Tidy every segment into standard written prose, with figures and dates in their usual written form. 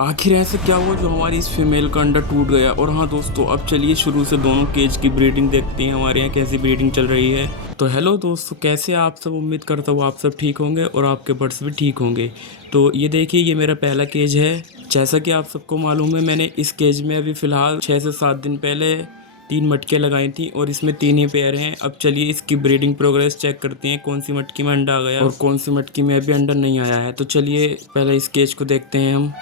आखिर ऐसा क्या हुआ जो हमारी इस फीमेल का अंडा टूट गया। और हाँ दोस्तों, अब चलिए शुरू से दोनों केज की ब्रीडिंग देखते हैं हमारे यहाँ कैसी ब्रीडिंग चल रही है। तो हेलो दोस्तों, कैसे आप सब। उम्मीद करता हूँ आप सब ठीक होंगे और आपके बर्ड्स भी ठीक होंगे। तो ये देखिए, ये मेरा पहला केज है। जैसा कि आप सबको मालूम है, मैंने इस केज में अभी फ़िलहाल 6 से 7 दिन पहले 3 मटकियाँ लगाई थी और इसमें 3 ही पेयर हैं। अब चलिए इसकी ब्रीडिंग प्रोग्रेस चेक करते हैं, कौन सी मटकी में अंडा आ गया और कौन सी मटकी में अभी अंडा नहीं आया है। तो चलिए पहले इस केज को देखते हैं हम।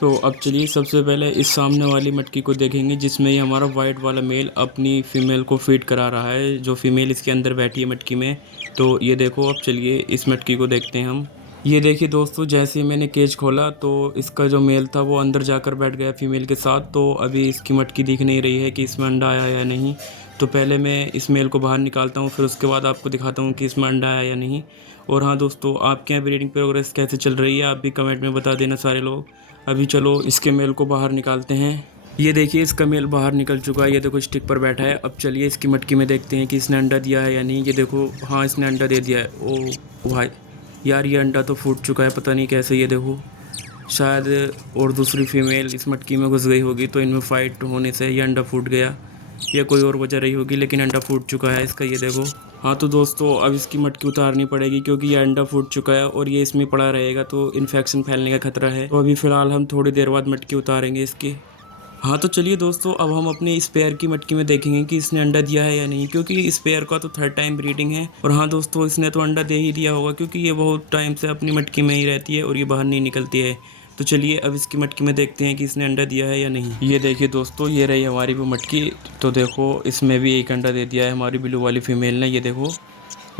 तो अब चलिए सबसे पहले इस सामने वाली मटकी को देखेंगे, जिसमें ये हमारा वाइट वाला मेल अपनी फ़ीमेल को फीड करा रहा है, जो फ़ीमेल इसके अंदर बैठी है मटकी में। तो ये देखो, अब चलिए इस मटकी को देखते हैं हम। ये देखिए दोस्तों, जैसे ही मैंने केज खोला तो इसका जो मेल था वो अंदर जाकर बैठ गया फीमेल के साथ। तो अभी इसकी मटकी दिख नहीं रही है कि इसमें अंडा आया या नहीं। तो पहले मैं इस मेल को बाहर निकालता हूँ, फिर उसके बाद आपको दिखाता हूँ कि इसमें अंडा आया या नहीं। और हाँ दोस्तों, आपके यहाँ ब्रीडिंग प्रोग्रेस कैसे चल रही है आप भी कमेंट में बता देना सारे लोग। अभी चलो इसके मेल को बाहर निकालते हैं। ये देखिए, इसका मेल बाहर निकल चुका है, ये देखो स्टिक पर बैठा है। अब चलिए इसकी मटकी में देखते हैं कि इसने अंडा दिया है या नहीं। ये देखो, हाँ इसने अंडा दे दिया है। ओ भाई यार, ये अंडा तो फूट चुका है, पता नहीं कैसे। ये देखो, शायद और दूसरी फीमेल इस मटकी में घुस गई होगी, तो इनमें फाइट होने से ये अंडा फूट गया, या कोई और वजह रही होगी, लेकिन अंडा फूट चुका है इसका। ये देखो। हाँ तो दोस्तों, अब इसकी मटकी उतारनी पड़ेगी क्योंकि ये अंडा फूट चुका है और ये इसमें पड़ा रहेगा तो इन्फेक्शन फैलने का खतरा है। तो अभी फ़िलहाल हम थोड़ी देर बाद मटकी उतारेंगे इसकी। हाँ तो चलिए दोस्तों, अब हम अपने इस पेयर की मटकी में देखेंगे कि इसने अंडा दिया है या नहीं, क्योंकि इस पेयर का तो 3rd टाइम ब्रीडिंग है। और हाँ दोस्तों, इसने तो अंडा दे ही दिया होगा क्योंकि ये बहुत टाइम से अपनी मटकी में ही रहती है और ये बाहर नहीं निकलती है। तो चलिए अब इसकी मटकी में देखते हैं कि इसने अंडा दिया है या नहीं। ये देखिए दोस्तों, ये रही हमारी वो मटकी। तो देखो, इसमें भी एक अंडा दे दिया है हमारी ब्लू वाली फीमेल ने, ये देखो।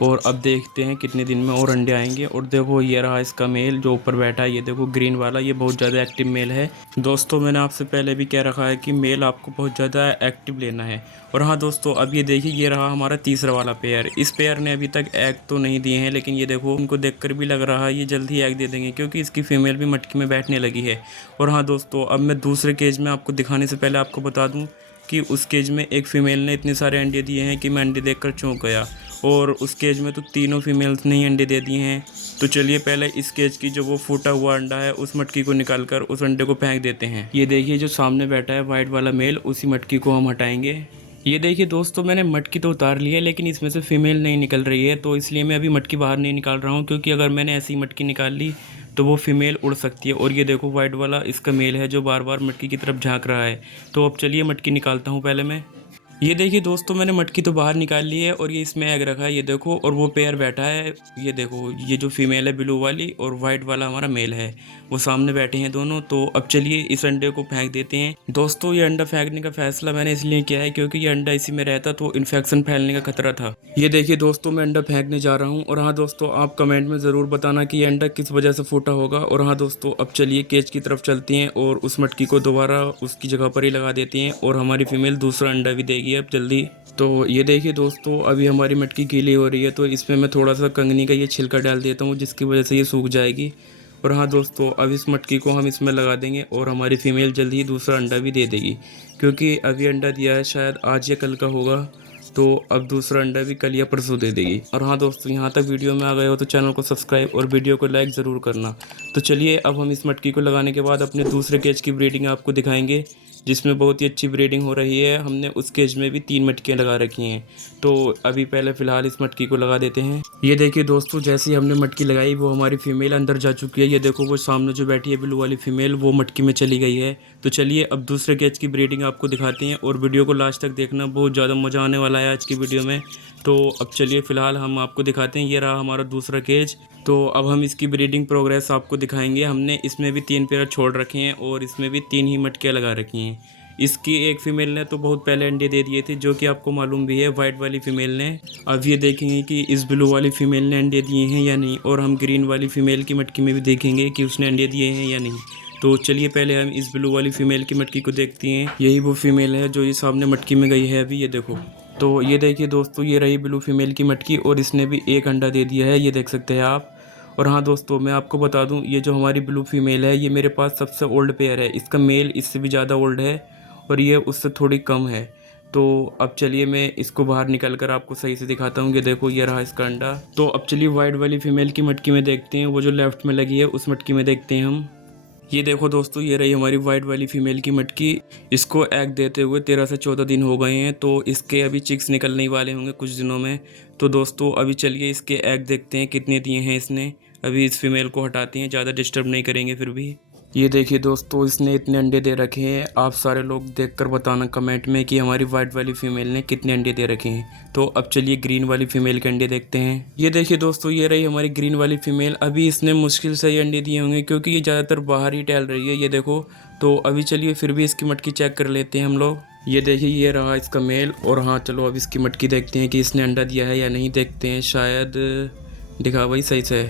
और अब देखते हैं कितने दिन में और अंडे आएंगे। और देखो, ये रहा इसका मेल जो ऊपर बैठा है, ये देखो ग्रीन वाला, ये बहुत ज़्यादा एक्टिव मेल है। दोस्तों, मैंने आपसे पहले भी कह रखा है कि मेल आपको बहुत ज़्यादा एक्टिव लेना है। और हाँ दोस्तों, अब ये देखिए, ये रहा हमारा तीसरा वाला पेयर। इस पेयर ने अभी तक एग तो नहीं दिए हैं, लेकिन ये देखो, उनको देखकर भी लग रहा है ये जल्द ही एग दे देंगे क्योंकि इसकी फीमेल भी मटकी में बैठने लगी है। और हाँ दोस्तों, अब मैं दूसरे केज में आपको दिखाने से पहले आपको बता दूँ कि उस केज में एक फ़ीमेल ने इतने सारे अंडे दिए हैं कि मैं अंडे देखकर चौंक गया। और उस केज में तो तीनों फीमेल्स ने ही अंडे दे दिए हैं। तो चलिए पहले इस केज की जो वो फूटा हुआ अंडा है, उस मटकी को निकालकर उस अंडे को फेंक देते हैं। ये देखिए, जो सामने बैठा है वाइट वाला मेल, उसी मटकी को हम हटाएंगे। ये देखिए दोस्तों, मैंने मटकी तो उतार ली है, लेकिन इसमें से फीमेल नहीं निकल रही है। तो इसलिए मैं अभी मटकी बाहर नहीं निकाल रहा हूँ, क्योंकि अगर मैंने ऐसी मटकी निकाल ली तो वो फीमेल उड़ सकती है। और ये देखो, वाइट वाला इसका मेल है जो बार बार मटकी की तरफ झांक रहा है। तो अब चलिए मटकी निकालता हूँ पहले मैं। ये देखिए दोस्तों, मैंने मटकी तो बाहर निकाल ली है और ये इसमें एग रखा है, ये देखो। और वो पेयर बैठा है, ये देखो, ये जो फीमेल है ब्लू वाली और वाइट वाला हमारा मेल है, वो सामने बैठे हैं दोनों। तो अब चलिए इस अंडे को फेंक देते हैं। दोस्तों, ये अंडा फेंकने का फैसला मैंने इसलिए किया है क्योंकि ये अंडा इसी में रहता तो इन्फेक्शन फैलने का खतरा था। ये देखिए दोस्तों, मैं अंडा फेंकने जा रहा हूँ। और हाँ दोस्तों, आप कमेंट में ज़रूर बताना कि ये अंडा किस वजह से फूटा होगा। और हाँ दोस्तों, अब चलिए केज की तरफ चलती हैं और उस मटकी को दोबारा उसकी जगह पर ही लगा देती हैं और हमारी फीमेल दूसरा अंडा भी देगी अब जल्दी। तो ये देखिए दोस्तों, अभी हमारी मटकी गीली हो रही है, तो इसमें मैं थोड़ा सा कंगनी का ये छिलका डाल देता हूँ, जिसकी वजह से ये सूख जाएगी। और हाँ दोस्तों, अब इस मटकी को हम इसमें लगा देंगे और हमारी फीमेल जल्दी ही दूसरा अंडा भी दे देगी, क्योंकि अभी अंडा दिया है शायद आज या कल का होगा। तो अब दूसरा अंडा भी कल या परसों दे देगी। और हाँ दोस्तों, यहाँ तक वीडियो में आ गए हो तो चैनल को सब्सक्राइब और वीडियो को लाइक ज़रूर करना। तो चलिए अब हम इस मटकी को लगाने के बाद अपने दूसरे केज की ब्रीडिंग आपको दिखाएंगे, जिसमें बहुत ही अच्छी ब्रीडिंग हो रही है। हमने उस केज में भी 3 मटकियाँ लगा रखी हैं। तो अभी पहले फ़िलहाल इस मटकी को लगा देते हैं। ये देखिए दोस्तों, जैसे ही हमने मटकी लगाई वो हमारी फीमेल अंदर जा चुकी है। ये देखो, वो सामने जो बैठी है ब्लू वाली फीमेल, वो मटकी में चली गई है। तो चलिए अब दूसरे केज की ब्रीडिंग आपको दिखाते हैं और वीडियो को लास्ट तक देखना, बहुत ज़्यादा मज़ा आने वाला है आज की वीडियो में। तो अब चलिए फ़िलहाल हम आपको दिखाते हैं। ये रहा हमारा दूसरा केज। तो अब हम इसकी ब्रीडिंग प्रोग्रेस आपको दिखाएंगे। हमने इसमें भी 3 पेयर छोड़ रखे हैं और इसमें भी 3 ही मटकियाँ लगा रखी हैं। इसकी एक फ़ीमेल ने तो बहुत पहले अंडे दे दिए थे, जो कि आपको मालूम भी है, वाइट वाली फ़ीमेल ने। अब ये देखेंगे कि इस ब्लू वाली फ़ीमेल ने अंडे दिए हैं या नहीं, और हम ग्रीन वाली फ़ीमेल की मटकी में भी देखेंगे कि उसने अंडे दिए हैं या नहीं। तो चलिए पहले हम इस ब्लू वाली फ़ीमेल की मटकी को देखते हैं। यही वो फ़ीमेल है जो ये सामने मटकी में गई है अभी, ये देखो। तो ये देखिए दोस्तों, ये रही ब्लू फ़ीमेल की मटकी और इसने भी एक अंडा दे दिया है, ये देख सकते हैं आप। और हाँ दोस्तों, मैं आपको बता दूं, ये जो हमारी ब्लू फीमेल है, ये मेरे पास सबसे ओल्ड पेयर है। इसका मेल इससे भी ज़्यादा ओल्ड है और ये उससे थोड़ी कम है। तो अब चलिए मैं इसको बाहर निकल कर आपको सही से दिखाता हूँ। ये देखो, ये रहा इसका अंडा। तो अब चलिए वाइट वाली फीमेल की मटकी में देखते हैं, वो जो लेफ्ट में लगी है उस मटकी में देखते हैं हम। ये देखो दोस्तों, ये रही हमारी वाइट वाली फीमेल की मटकी। इसको एग देते हुए 13 से 14 दिन हो गए हैं, तो इसके अभी चिक्स निकलने ही वाले होंगे कुछ दिनों में। तो दोस्तों अभी चलिए इसके एग देखते हैं कितने दिए हैं इसने। अभी इस फीमेल को हटाते हैं, ज़्यादा डिस्टर्ब नहीं करेंगे फिर भी। ये देखिए दोस्तों, इसने इतने अंडे दे रखे हैं। आप सारे लोग देखकर बताना कमेंट में कि हमारी वाइट वाली फीमेल ने कितने अंडे दे रखे हैं। तो अब चलिए ग्रीन वाली फीमेल के अंडे देखते हैं। ये देखिए दोस्तों, ये रही हमारी ग्रीन वाली फीमेल। अभी इसने मुश्किल से ही अंडे दिए होंगे क्योंकि ये ज़्यादातर बाहर ही टहल रही है। ये देखो, तो अभी चलिए फिर भी इसकी मटकी चेक कर लेते हैं हम लोग। ये देखिए, ये रहा इसका मेल। और हाँ चलो अब इसकी मटकी देखते हैं कि इसने अंडा दिया है या नहीं। देखते हैं, शायद दिखा भाई सही से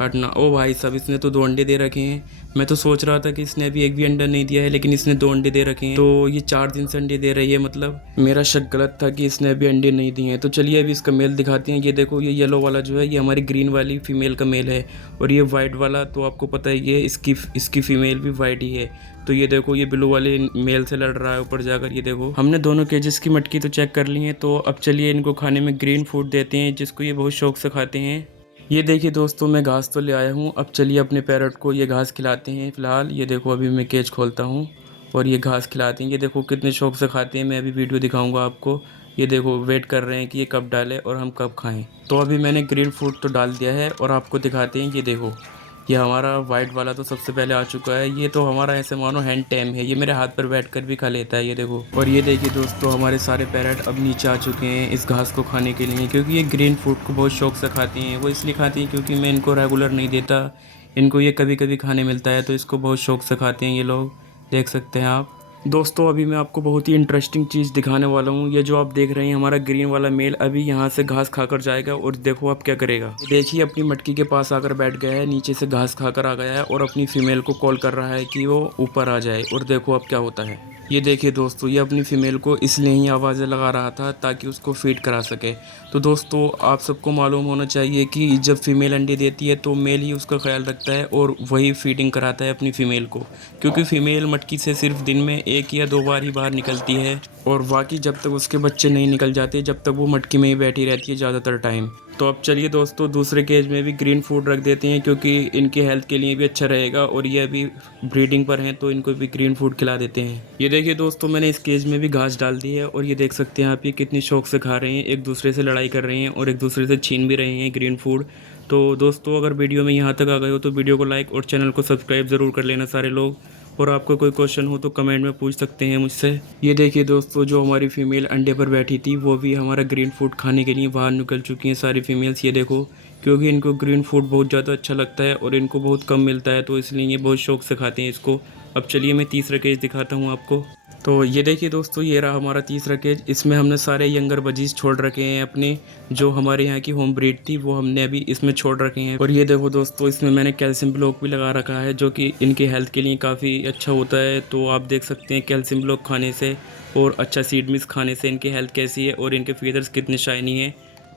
हटना। ओ भाई साहब, इसने तो 2 अंडे दे रखे हैं। मैं तो सोच रहा था कि इसने अभी एक भी अंडा नहीं दिया है, लेकिन इसने 2 अंडे दे रखे हैं। तो ये 4 दिन से अंडे दे रही है। मतलब मेरा शक गलत था कि इसने अभी अंडे नहीं दिए हैं। तो चलिए अभी इसका मेल दिखाते हैं। ये देखो, ये येलो वाला जो है ये हमारी ग्रीन वाली फीमेल का मेल है। और ये वाइट वाला तो आपको पता ही है, इसकी फीमेल भी वाइट ही है। तो ये देखो, ये ब्लू वाले मेल से लड़ रहा है ऊपर जाकर। ये देखो, हमने दोनों केजेस की मटकी तो चेक कर ली है। तो अब चलिए इनको खाने में ग्रीन फूड देते हैं, जिसको ये बहुत शौक से खाते हैं। ये देखिए दोस्तों, मैं घास तो ले आया हूँ। अब चलिए अपने पैरट को ये घास खिलाते हैं फ़िलहाल। ये देखो, अभी मैं केज खोलता हूँ और ये घास खिलाते हैं। ये देखो कितने शौक से खाते हैं। मैं अभी वीडियो दिखाऊंगा आपको। ये देखो, वेट कर रहे हैं कि ये कब डाले और हम कब खाएं। तो अभी मैंने ग्रीन फूड तो डाल दिया है और आपको दिखाते हैं। ये देखो, ये हमारा वाइट वाला तो सबसे पहले आ चुका है। ये तो हमारा ऐसे मानो हैंड टैम है, ये मेरे हाथ पर बैठकर भी खा लेता है। ये देखो, और ये देखिए दोस्तों, हमारे सारे पैरट अब नीचे आ चुके हैं इस घास को खाने के लिए, क्योंकि ये ग्रीन फूड को बहुत शौक से खाते हैं। वो इसलिए खाते हैं क्योंकि मैं इनको रेगुलर नहीं देता, इनको ये कभी कभी खाने मिलता है, तो इसको बहुत शौक से खाते हैं ये लोग। देख सकते हैं आप दोस्तों। अभी मैं आपको बहुत ही इंटरेस्टिंग चीज़ दिखाने वाला हूँ। ये जो आप देख रहे हैं, हमारा ग्रीन वाला मेल अभी यहाँ से घास खाकर जाएगा और देखो आप क्या करेगा। देखिए, अपनी मटकी के पास आकर बैठ गया है, नीचे से घास खाकर आ गया है और अपनी फीमेल को कॉल कर रहा है कि वो ऊपर आ जाए। और देखो अब क्या होता है। ये देखिए दोस्तों, ये अपनी फीमेल को इसलिए ही आवाज़ें लगा रहा था ताकि उसको फीड करा सके। तो दोस्तों आप सबको मालूम होना चाहिए कि जब फीमेल अंडे देती है तो मेल ही उसका ख्याल रखता है और वही फीडिंग कराता है अपनी फीमेल को, क्योंकि फीमेल मटकी से सिर्फ दिन में 1 या 2 बार ही बाहर निकलती है। और बाकी जब तक उसके बच्चे नहीं निकल जाते, जब तक वो मटकी में ही बैठी रहती है ज़्यादातर टाइम। तो अब चलिए दोस्तों, दूसरे केज में भी ग्रीन फूड रख देते हैं, क्योंकि इनके हेल्थ के लिए भी अच्छा रहेगा। और ये अभी ब्रीडिंग पर हैं तो इनको भी ग्रीन फूड खिला देते हैं। ये देखिए दोस्तों, मैंने इस केज में भी घास डाल दी है और ये देख सकते हैं आप, ये कितनी शौक से खा रहे हैं, एक दूसरे से लड़ाई कर रहे हैं और एक दूसरे से छीन भी रहे हैं ग्रीन फूड। तो दोस्तों, अगर वीडियो में यहाँ तक आ गए हो तो वीडियो को लाइक और चैनल को सब्सक्राइब ज़रूर कर लेना सारे लोग। और आपको कोई क्वेश्चन हो तो कमेंट में पूछ सकते हैं मुझसे। ये देखिए दोस्तों, जो हमारी फीमेल अंडे पर बैठी थी वो भी हमारा ग्रीन फूड खाने के लिए बाहर निकल चुकी हैं सारी फीमेल्स। ये देखो, क्योंकि इनको ग्रीन फूड बहुत ज़्यादा अच्छा लगता है और इनको बहुत कम मिलता है, तो इसलिए ये बहुत शौक से खाते हैं इसको। अब चलिए मैं तीसरा केज दिखाता हूँ आपको। तो ये देखिए दोस्तों, ये रहा हमारा तीसरा केज। इसमें हमने सारे यंगर बजीज छोड़ रखे हैं अपने, जो हमारे यहाँ की होम ब्रीड थी वो हमने अभी इसमें छोड़ रखे हैं। और ये देखो दोस्तों, इसमें मैंने कैल्शियम ब्लॉक भी लगा रखा है, जो कि इनकी हेल्थ के लिए काफ़ी अच्छा होता है। तो आप देख सकते हैं कैल्शियम ब्लॉक खाने से और अच्छा सीड मिक्स खाने से इनकी हेल्थ कैसी है और इनके फीदर्स कितने शाइनी हैं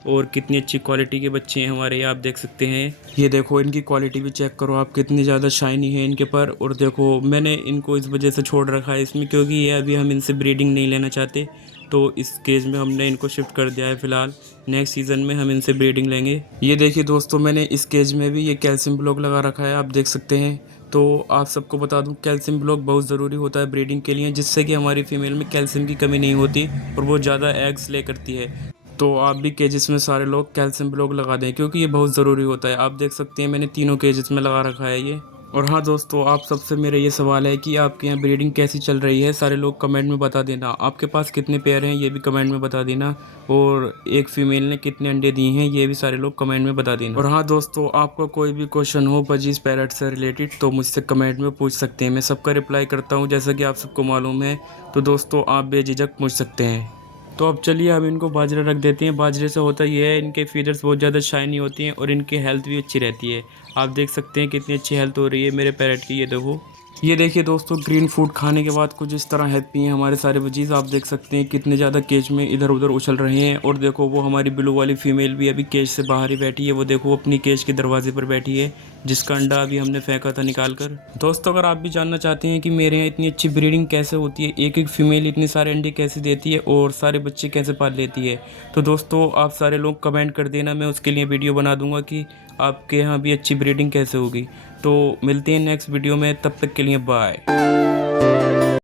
और कितनी अच्छी क्वालिटी के बच्चे हैं हमारे। आप देख सकते हैं, ये देखो इनकी क्वालिटी भी चेक करो आप, कितनी ज़्यादा शाइनी है इनके पर। और देखो, मैंने इनको इस वजह से छोड़ रखा है इसमें, क्योंकि ये अभी हम इनसे ब्रीडिंग नहीं लेना चाहते। तो इस केज में हमने इनको शिफ्ट कर दिया है फ़िलहाल। नेक्स्ट सीज़न में हम इनसे ब्रीडिंग लेंगे। ये देखिए दोस्तों, मैंने इस केज में भी ये कैल्शियम ब्लॉक लगा रखा है, आप देख सकते हैं। तो आप सबको बता दूं, कैल्शियम ब्लॉक बहुत ज़रूरी होता है ब्रीडिंग के लिए, जिससे कि हमारी फीमेल में कैल्शियम की कमी नहीं होती और वो ज़्यादा एग्स ले करती है। तो आप भी केजेस में सारे लोग कैल्शियम ब्लॉक लगा दें, क्योंकि ये बहुत ज़रूरी होता है। आप देख सकते हैं मैंने तीनों केजेस में लगा रखा है ये। और हाँ दोस्तों, आप सबसे मेरा ये सवाल है कि आपके यहाँ ब्रीडिंग कैसी चल रही है, सारे लोग कमेंट में बता देना। आपके पास कितने पेयर हैं ये भी कमेंट में बता देना, और एक फ़ीमेल ने कितने अंडे दिए हैं ये भी सारे लोग कमेंट में बता देना। और हाँ दोस्तों, आपको कोई भी क्वेश्चन हो बजीज पैरट से रिलेटेड तो मुझसे कमेंट में पूछ सकते हैं, मैं सबका रिप्लाई करता हूँ, जैसा कि आप सबको मालूम है। तो दोस्तों आप बेझिझक पूछ सकते हैं। तो अब चलिए हम इनको बाजरा रख देते हैं। बाजरे से होता ये है, इनके फीडर्स बहुत ज़्यादा शाइनी होती हैं और इनकी हेल्थ भी अच्छी रहती है। आप देख सकते हैं कितनी अच्छी हेल्थ हो रही है मेरे पैरट की। ये देखो, ये देखिए दोस्तों, ग्रीन फूड खाने के बाद कुछ इस तरह हैप्पी हैं हमारे सारे बजीज। आप देख सकते हैं कितने ज़्यादा केज में इधर उधर उछल रहे हैं। और देखो, वो हमारी ब्लू वाली फीमेल भी अभी केज से बाहर ही बैठी है। वो देखो अपनी केज के दरवाजे पर बैठी है, जिसका अंडा अभी हमने फेंका था निकाल कर। दोस्तों, अगर आप भी जानना चाहते हैं कि मेरे यहाँ इतनी अच्छी ब्रीडिंग कैसे होती है, एक एक फीमेल इतने सारे अंडे कैसे देती है और सारे बच्चे कैसे पाल लेती है, तो दोस्तों आप सारे लोग कमेंट कर देना, मैं उसके लिए वीडियो बना दूंगा कि आपके यहाँ भी अच्छी ब्रीडिंग कैसे होगी। तो मिलते हैं नेक्स्ट वीडियो में, तब तक के लिए बाय।